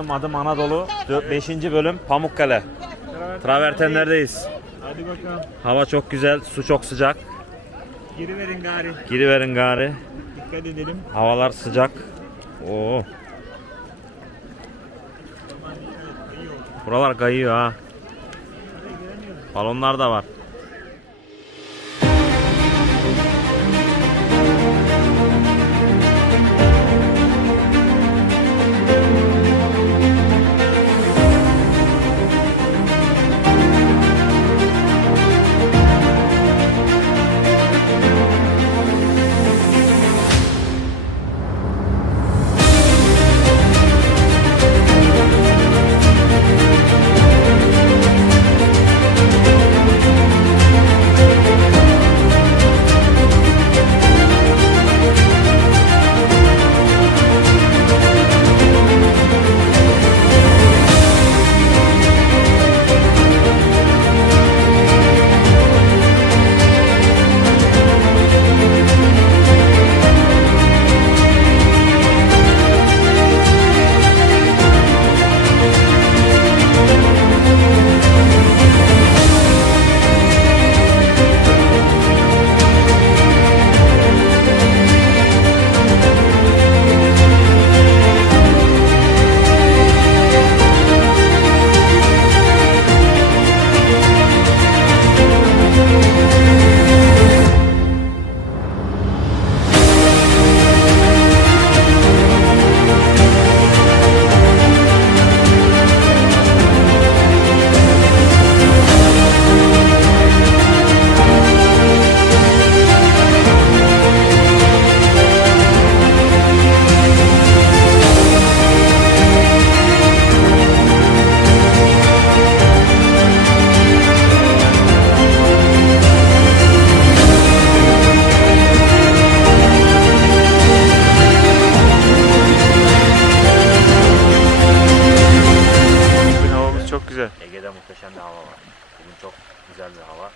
Adım adım Anadolu 5. bölüm Pamukkale. Travertenlerdeyiz. Hadi bakalım. Hava çok güzel, su çok sıcak. Giriverin gari. Giriverin gari. Dikkat edelim. Havalar sıcak. Oo. Buralar kayıyor ha. Balonlar da var. Ege'de muhteşem bir hava var. Bugün çok güzel bir hava.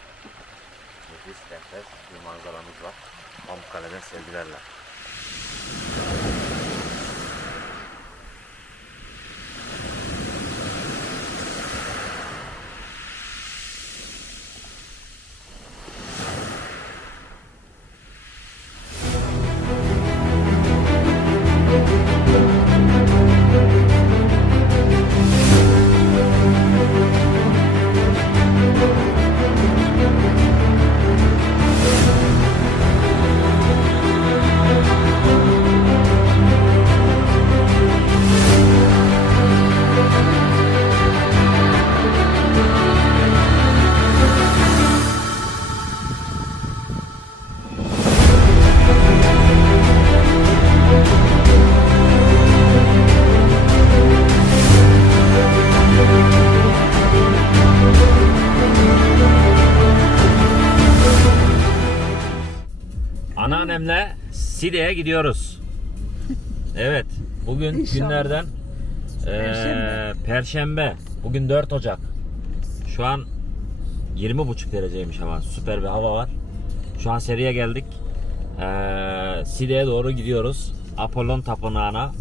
Nefis enfes bir manzaramız var. Pamukkale'den sevgilerle. Side'ye gidiyoruz. Evet. Bugün İnşallah. günlerden Perşembe. Perşembe. Bugün 4 Ocak. Şu an 20,5 dereceymiş hava. Süper bir hava var. Şu an seriye geldik. Eee Side'ye doğru gidiyoruz. Apollon Tapınağı'na.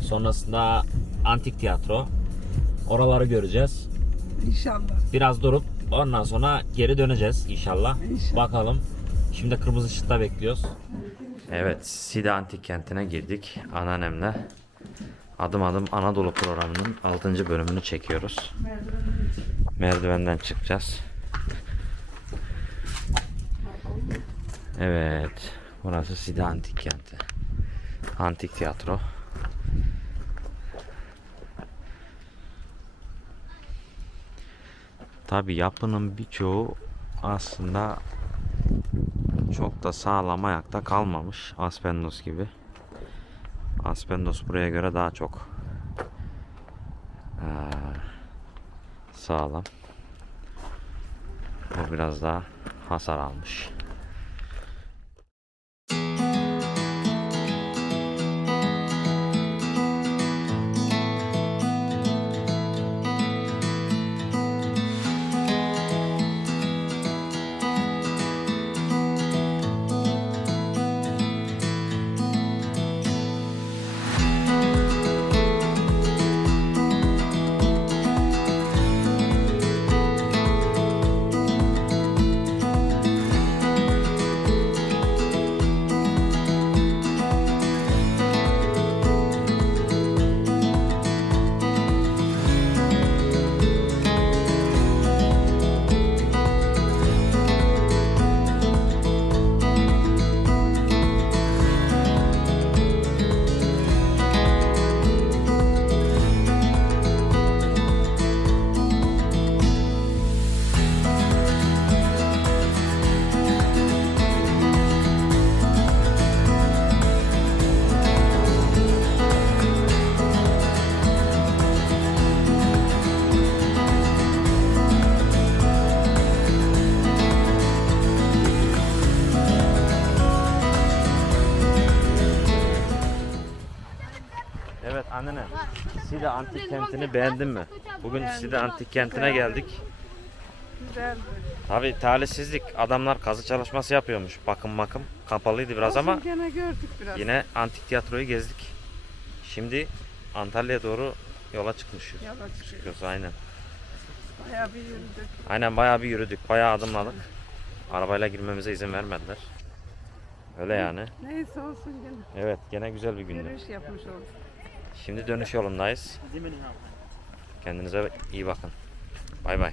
Sonrasında Antik Tiyatro. Oraları göreceğiz. İnşallah. Biraz durup ondan sonra geri döneceğiz inşallah. İnşallah. Bakalım. Şimdi kırmızı ışıkta bekliyoruz. Evet, Side Antik Kenti'ne girdik anneannemle. Adım adım Anadolu programının 6. bölümünü çekiyoruz. Merdivenden çıkacağız. Evet, burası Side Antik Kenti. Antik tiyatro. Tabi yapının birçoğu aslında çok da sağlam ayakta kalmamış. Aspendos gibi. Aspendos buraya göre daha çok sağlam. Bu biraz daha hasar almış. Side Antik Kenti'ni beğendin mi? Bugün Side Antik Kenti'ne geldik. Güzeldi. Tabi talihsizlik. Adamlar kazı çalışması yapıyormuş. Bakım makım. Kapalıydı biraz ama Olsun, gene gördük biraz. yine antik tiyatroyu gezdik. Şimdi Antalya'ya doğru yola çıkmışız. Yola çıkıyor. Çıkıyoruz aynen. Bayağı bir yürüdük. Aynen bayağı bir yürüdük. Bayağı adımladık. Arabayla girmemize izin vermediler. Öyle yani. Neyse olsun gene. Evet gene güzel bir gündü. Yürüyüş yapmış olduk. Şimdi dönüş yolundayız. Kendinize iyi bakın. Bay bay.